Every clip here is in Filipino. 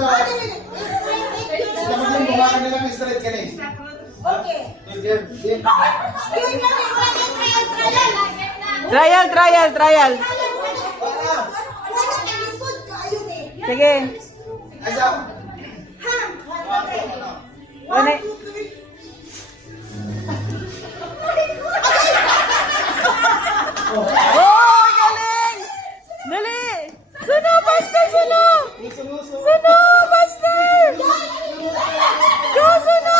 Dapat yung bumakan na lang straight ka na eh. Okay. Trial. Sige. Asa? Ano? Oh, galing! Dali! Suno, Pastor! Suno! Suno, Pastor! Go, Suno!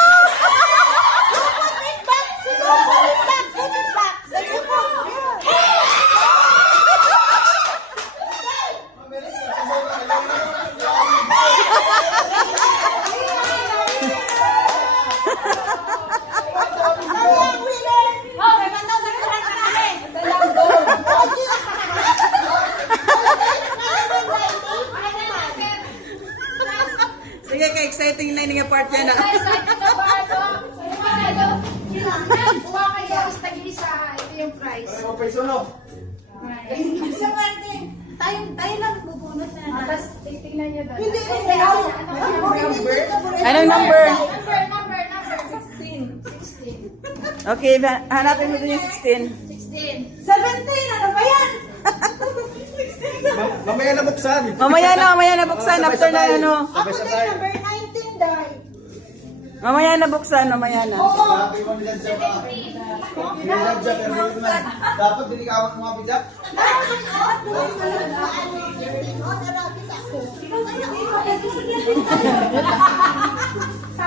Sige, ka-exciting na yung part yan. Ano peso no? Tayo lang bubunot na. Tapos titingnan niyo doon. Hindi. Anong number? Number. 16. Okay, hanapin mo din yung 16. 17, ano ba yan? Mamaya na buksan. Mamaya na buksan after na ano. Ako din, number 19, Day. Mamaya na buksan, mamaya na. Sabi mo nila dyan ba? Nila dyan, pero dito na. Dapat binikawan mo mga bijak. Sa